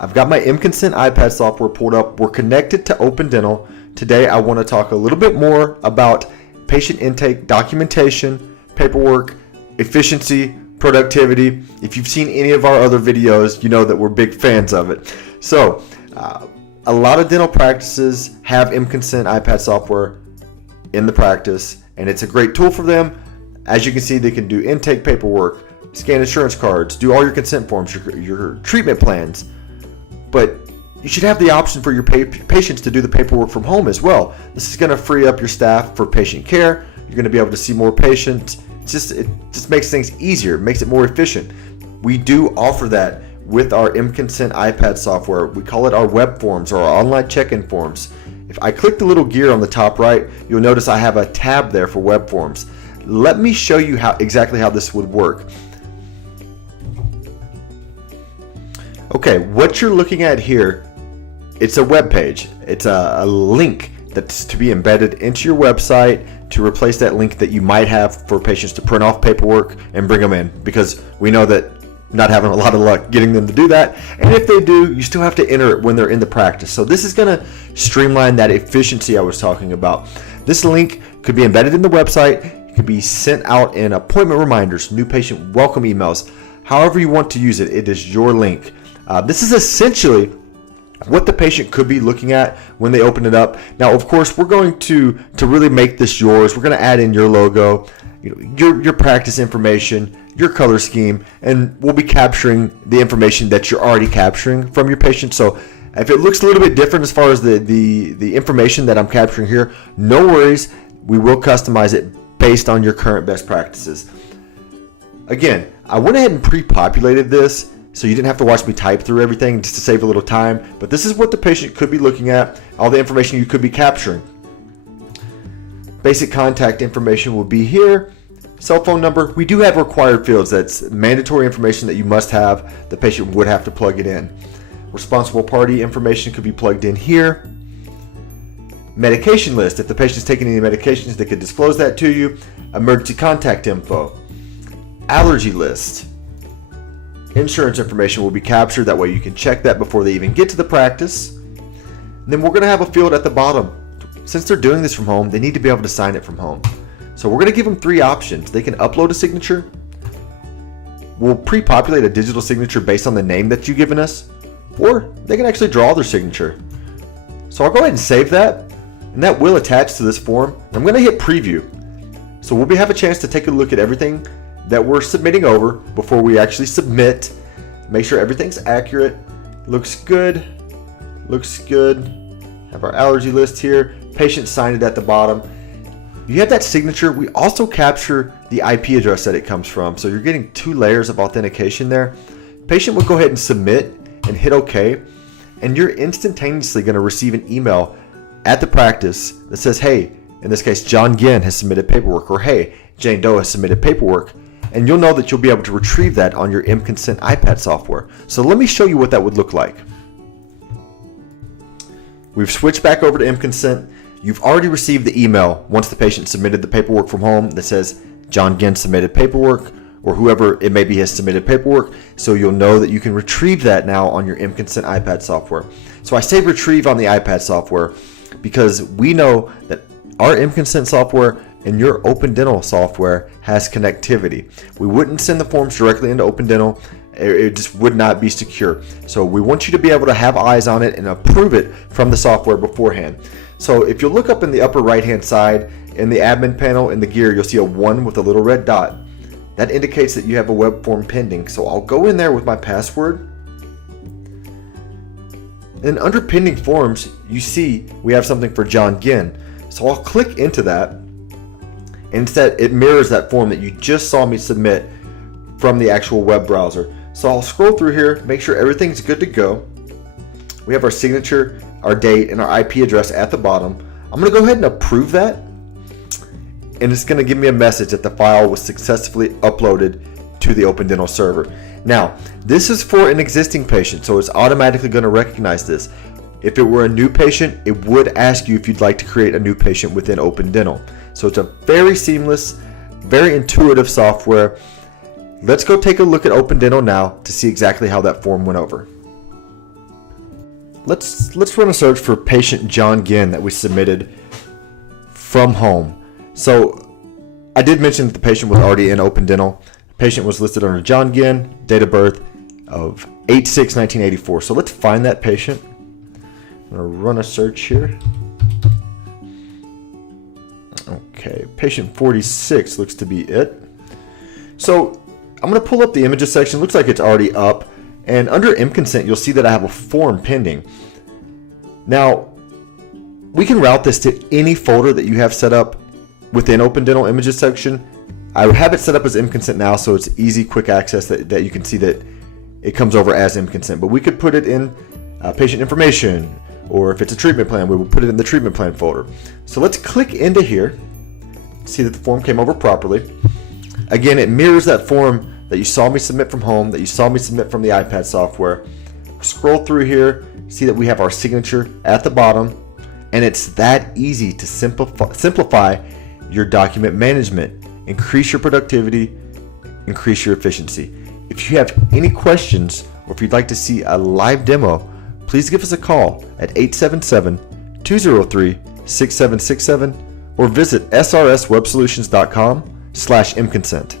I've got my mConsent iPad software pulled up. We're connected to Open Dental. Today I want to talk a little bit more about patient intake, documentation, paperwork, efficiency, productivity. If you've seen any of our other videos, you know that we're big fans of it. So a lot of dental practices have mConsent iPad software in the practice, and it's a great tool for them. As you can see, they can do intake paperwork, scan insurance cards, do all your consent forms, your treatment plans. But you should have the option for your patients to do the paperwork from home as well. This is going to free up your staff for patient care. You're going to be able to see more patients. It just makes things easier. It makes it more efficient. We do offer that with our mConsent iPad software. We call it our Webforms, or our online check-in forms. If I click the little gear on the top right, you'll notice I have a tab there for Webforms. Let me show you exactly how this would work. Okay, what you're looking at here, it's a web page. It's a link that's to be embedded into your website to replace that link that you might have for patients to print off paperwork and bring them in, because we know that not having a lot of luck getting them to do that. And if they do, you still have to enter it when they're in the practice. So this is going to streamline that efficiency I was talking about. This link could be embedded in the website. It could be sent out in appointment reminders, new patient welcome emails, however you want to use it. It is your link. This is essentially what the patient could be looking at when they open it up. Now, of course, we're going to really make this yours. We're going to add in your logo, your practice information, your color scheme, and we'll be capturing the information that you're already capturing from your patient. So if it looks a little bit different as far as the information that I'm capturing here, no worries. We will customize it based on your current best practices. Again, I went ahead and pre-populated this so you didn't have to watch me type through everything just to save a little time. But this is what the patient could be looking at, all the information you could be capturing. Basic contact information will be here. Cell phone number. We do have required fields. That's mandatory information that you must have. The patient would have to plug it in. Responsible party information could be plugged in here. Medication list. If the patient's taking any medications, they could disclose that to you. Emergency contact info. Allergy list. Insurance information will be captured. That way you can check that before they even get to the practice. And then we're going to have a field at the bottom. Since they're doing this from home, they need to be able to sign it from home. So we're going to give them three options. They can upload a signature. We'll pre-populate a digital signature based on the name that you've given us. Or they can actually draw their signature. So I'll go ahead and save that. And that will attach to this form. I'm going to hit preview. So we'll have a chance to take a look at everything that we're submitting over before we actually submit. Make sure everything's accurate. Looks good. Looks good. Have our allergy list here. Patient signed it at the bottom. You have that signature. We also capture the IP address that it comes from. So you're getting 2 layers of authentication there. Patient will go ahead and submit and hit OK. And you're instantaneously going to receive an email at the practice that says, hey, in this case, John Ginn has submitted paperwork, or hey, Jane Doe has submitted paperwork. And you'll know that you'll be able to retrieve that on your mConsent iPad software. So let me show you what that would look like. We've switched back over to mConsent. You've already received the email once the patient submitted the paperwork from home that says John Ginn submitted paperwork, or whoever it may be has submitted paperwork. So you'll know that you can retrieve that now on your mConsent iPad software. So I say retrieve on the iPad software because we know that our mConsent software and your Open Dental software has connectivity. We wouldn't send the forms directly into Open Dental. It just would not be secure. So we want you to be able to have eyes on it and approve it from the software beforehand. So if you look up in the upper right hand side in the admin panel in the gear, you'll see a 1 with a little red dot. That indicates that you have a web form pending. So I'll go in there with my password. And under pending forms, you see we have something for John Ginn. So I'll click into that. And instead, it mirrors that form that you just saw me submit from the actual web browser. So I'll scroll through here, make sure everything's good to go. We have our signature, our date, and our IP address at the bottom. I'm going to go ahead and approve that. And it's going to give me a message that the file was successfully uploaded to the Open Dental server. Now, this is for an existing patient, so it's automatically going to recognize this. If it were a new patient, it would ask you if you'd like to create a new patient within Open Dental. So it's a very seamless, very intuitive software. Let's go take a look at Open Dental now to see exactly how that form went over. let's run a search for patient John Ginn that we submitted from home. So I did mention that the patient was already in Open Dental. The patient was listed under John Ginn, date of birth of 8/6/1984. So let's find that patient. I'm going to run a search here. Okay, patient 46 looks to be it. So I'm going to pull up the images section. Looks like it's already up. And under mConsent, you'll see that I have a form pending. Now, we can route this to any folder that you have set up within Open Dental Images section. I have it set up as mConsent now, so it's easy, quick access that you can see that it comes over as mConsent. But we could put it in patient information, or if it's a treatment plan, we will put it in the treatment plan folder. So let's click into here, see that the form came over properly. Again, it mirrors that form that you saw me submit from home, that you saw me submit from the iPad software. Scroll through here, see that we have our signature at the bottom, and it's that easy to simplify your document management, increase your productivity, increase your efficiency. If you have any questions, or if you'd like to see a live demo, please give us a call at 877-203-6767 or visit srswebsolutions.com/mconsent.